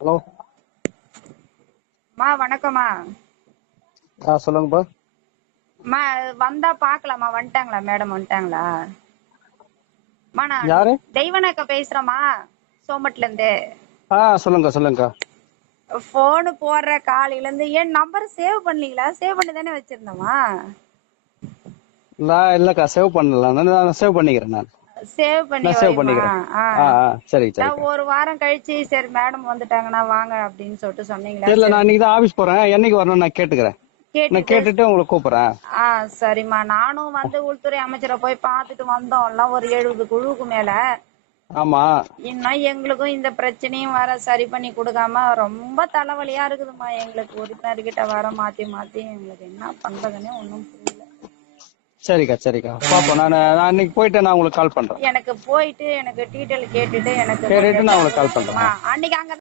Hello. வணக்கம்மா. சொல்லுங்கப்பா. வந்தா பாக்கலாமா? வந்துட்டாங்களா மேடம்? வந்துட்டாங்களா? நான் யாரு? தெய்வனக்கா பேசுறேம்மா, சோமட்ல இருந்து. சொல்லுங்கக்கா. போன் போடுற காலையில இருந்து என் நம்பர் சேவ் பண்ணீங்களா? சேவ் பண்ணி தானே வச்சிருந்தோமா? இல்லக்கா, சேவ் பண்ணல. நான் சேவ் பண்ணிக்கிறேன். சேவ் பண்ணி நான் சேவ் வைமா. பண்ணிக்கிறேன். சரிக்கா. ஒரு வாரம் கழிச்சு சரி மேடம் வந்துட்டாங்கன்னா வாங்க அப்படின்னு சொல்லிட்டு சொன்னீங்களா? இல்ல, நான் சரி இன்னைக்கு தான் ஆபீஸ் போறேன். என்னைக்கு வரணும் நான் கேட்டுக்கிறேன். நான் கேட்டுட்டு கேட்டுட்டு உங்களுக்கு கூப்பிடுறேன். சரிம்மா. நானும் வந்து உள்துறை அமைச்சரை போய் பார்த்துட்டு வந்தோம். எல்லாம் ஒரு 70 குழுவுக்கு மேல. ஆமா. இன்னும் எங்களுக்கும் இந்த பிரச்சனையும் வர சரி பண்ணி கொடுக்காம ரொம்ப தலைவலியா இருக்குதுமா. எங்களுக்கு உறுப்பினர்கிட்ட வர மாத்தி மாத்தி எங்களுக்கு என்ன பண்றதுன்னே ஒன்றும் புரியல. சரிக்கா. பாப்போம். நான் இன்னைக்கு போயிட்டு நான் உங்களுக்கு கால் பண்றேன். எனக்கு போயிட்டு எனக்கு டீட்டெயில் கேட்டுட்டு எனக்கு நான் உங்களுக்கு கால் பண்றேன். அன்னைக்கு அங்க